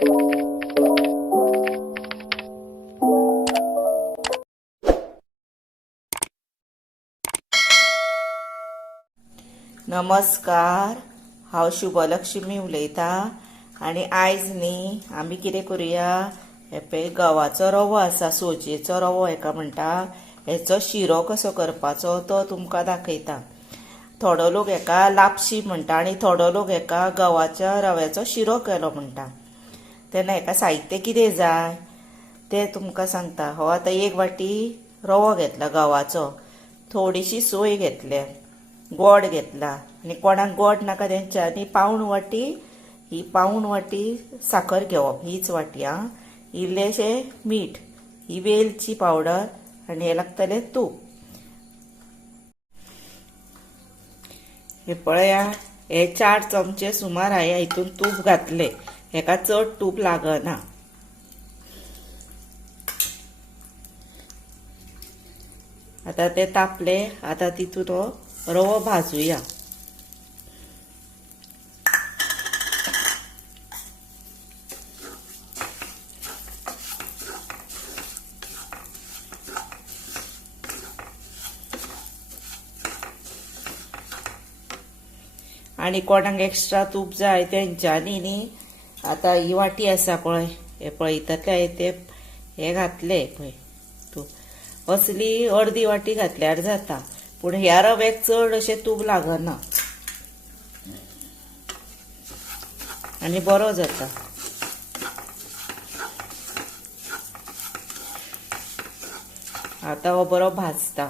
नमस्कार, हांव शुभलक्ष्मी उलयतां आनी आयज न्ही आमी कितें करुया, हे पळय गव्हाचो रवो आसा, सोजयेचो रवो हेका म्हणटा, हेचो शिरो कसो करपाचो तो तुमकां दाखयता। थोडो लोक हेका लापशी म्हणटा आनी थोडो लोक हेका गव्हाच्या रव्याचो शिरो केलो म्हणटा। तेन्ना हेका साहित्य कितें जाय तें तुमकां सांगता। हो आतां 1 वाटी रवो घेतला गव्हाचो, थोडीशी सोय घेतल्या, गोड घेतला आनी कोणाक गोड नाका तेंच्यांनी पावूण वाटी साखर घेवप, हीच वाटी आं। इल्लेशें मीठ, ही वेलची पावडर आनी हे लागतलें तूप। हे पळया, हे 4 चमचे सुमार हांवें हितून तूप घातले, हेका चड तूप लागना। आतां ते तापले, आतां तितून हो रवो भाजूया। आनी कोणाक एक्स्ट्रा तूप जाय तेंच्यांनी न्ही, आतां ही वाटी आसा पळय, हे पळयतातले हांवें हे घातले पळय तूप, असली अर्दी वाटी घातल्यार जाता, पूण ह्या रव्याक चड अशें तूप लागना आनी बरो जाता। आतां हो बरो भाजता।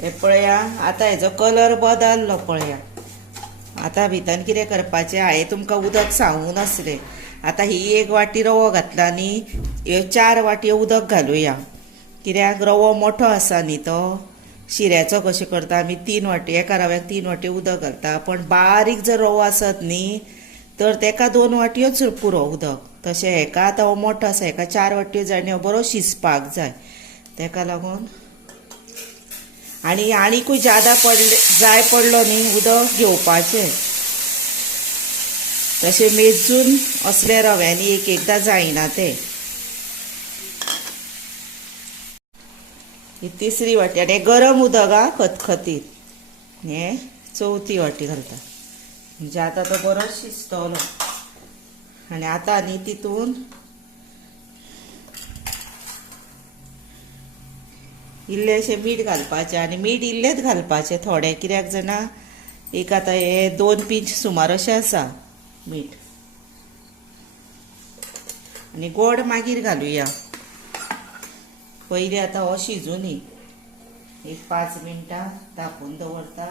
हे पळया, आतां हेजो कलर बदललो पळया। आतां भितर कितें करपाचें, हांवें तुमकां उदक सांगूंक नासलें। आतां ही 1 वाटी रवो घातला न्ही, ह्यो 4 वाटयो उदक घालुया, कित्याक रवो मोठो आसा न्ही तो। शिऱ्याचो कशें करता आमी 3 वाटी, एका रव्याक 3 वाटी उदक घालता, पण बारीक जर रवो आसत न्ही तर तेका 2 वाटयोच पुरो उदक। तशें हेका आतां हो मोठो आसा, हेका 4 वाटयो जाय आनी हो बरो शिजपाक जाय, तेका लागून। आनी आनीकूय जादा जाय पडलो न्ही उदक घेवपाचें, तशें मेजून असल्या रव्यांनी एकदां जायना तें। ही 3री वाटी आनी हे गरम उदक आं, खतखतीत। हे 4थी वाटी घालता, म्हणजे आतां तो बरो शिजतलो। आनी आतां न्ही तितून इल्लेशें मीठ घालपाचें, आनी मीठ इल्लेंच घालपाचें थोडें, कित्याक जाणा एक आतां हे 2 पिंच सुमार अशें आसा मीठ। आनी गोड मागीर घालुया, पयलीं आतां हो शिजूं दी, एक 5 मिनटां धांपून दवरता।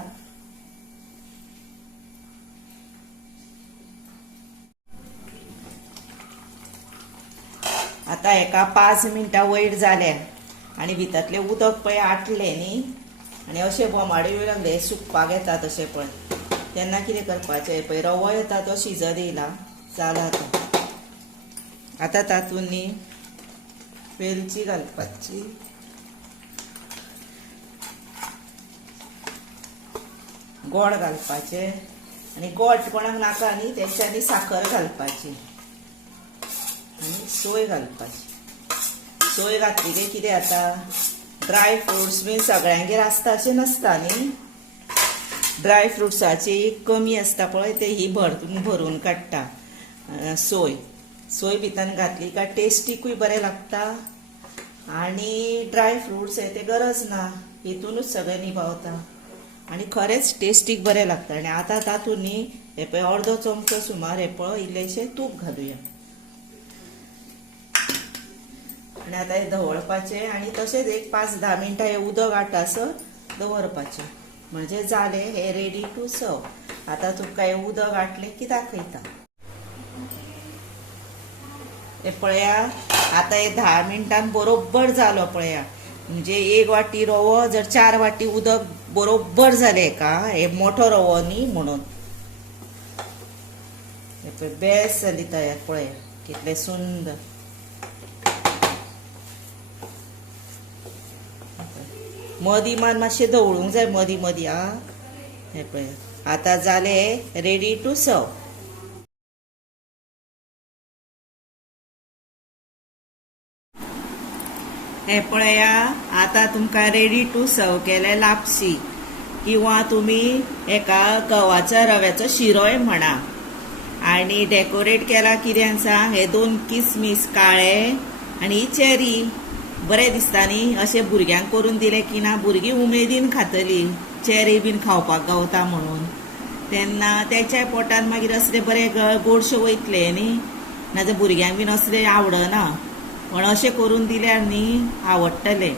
आतां हेका 5 मिनटां वयर जाल्या आनी भितरलें उदक पळय आटलें न्ही, आनी अशें बोमाडे येवंक लागले, सुकपाक येता तशें पळय, तेन्ना कितें करपाचें, पळय रवो येता तो शिजत येयला, जाला तो। आतां तातूंत न्ही वेलची घालपाची, गोड घालपाचें, आनी गोड कोणाक नाका न्ही तेंच्यांनी साखर घालपाची, आनी सोय घालपाची। सोय घातली की कितें जाता, ड्राय फ्रुट्स बी सगळ्यांगेर आसता अशें नसता न्ही, ड्राय फ्रुट्साची कमी आसता पळय ते ही भरून काडटा सोय भितर घातली काय टेस्टीकूय बरें लागता, आनी ड्राय फ्रुट्स हे ते गरज ना, हितूनच सगळें निभावता आनी खरेंच टेस्टीक बरें लागता। आनी आतां तातूंत न्ही हे पळय अर्दो चमचो सुमार हे पळय इल्लेशें तूप घालुया, आनी आतां हे धवळपाचें आनी तशेंच एक 5-10 मिनटां हे उदक आटासर दवरपाचें, म्हणजे जालें, हे रेडी टू सर्व। आतां तुमकां हे उदक आटलें की दाखयता। हे पळया, आतां हे 10 मिनटांन बरोबर जालो पळया, म्हणजे 1 वाटी रवो जर 4 वाटी उदक बरोबर जालें हेका, हे मोठो रवो न्ही म्हणून। हे पळय बेस्ट जाली तयार, पळया कितलें सुंदर। मदीं मातशें धवळूंक जाय, मदीं आं। हे पळय आतां जालें, रेडी टू सर्व। हे पळया आता तुमकां रेडी टू सर्व केले लापसी किंवा तुम्ही एका गव्हाच्या रव्याचो शिरोय म्हणा. आणि डेकोरेट केला कितें सांग, हे 2 किसमीस काळे आणि चेरी बरे दिसता न्ही. अशें भुरग्यांक करून दिले की ना भुरगीं उमेदीन खातली, चेरी बीन खावपाक गावता म्हणून. तेन्ना तेच्या पोटान मागीर असले बरे गोडशे वयतले न्ही, नाजाल्यार भुरग्यांक बीन असले आवडना. पण अशें करून दिल्यार न्ही आवडटले.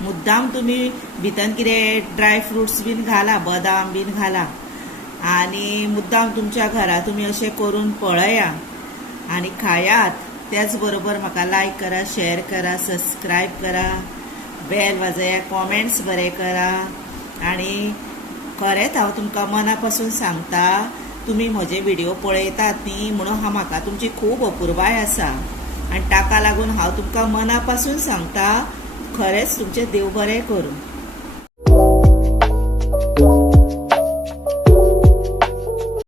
मुद्दाम तुम्ही भितन कितें ड्राय फ्रुट्स बीन घाला, बदाम बीन घाला आणि मुद्दाम तुमच्या घरा तुम्ही अशें करून पळया आणि खायात. त्याच बरोबर म्हाका लायक करा, शेअर करा, सबस्क्राईब करा, बेल वाजया, कॉमेंट्स बरे करा. आणि खरेंच हांव तुमकां मनापासून सांगता, तुम्ही म्हजे व्हिडिओ पळयतात न्ही म्हणून म्हाका तुमची खूब अपुरबाय आसा. आणि ताका लागून हांव तुमकां मनापासून सांगता, खरेंच तुमचें देव बरें करूं.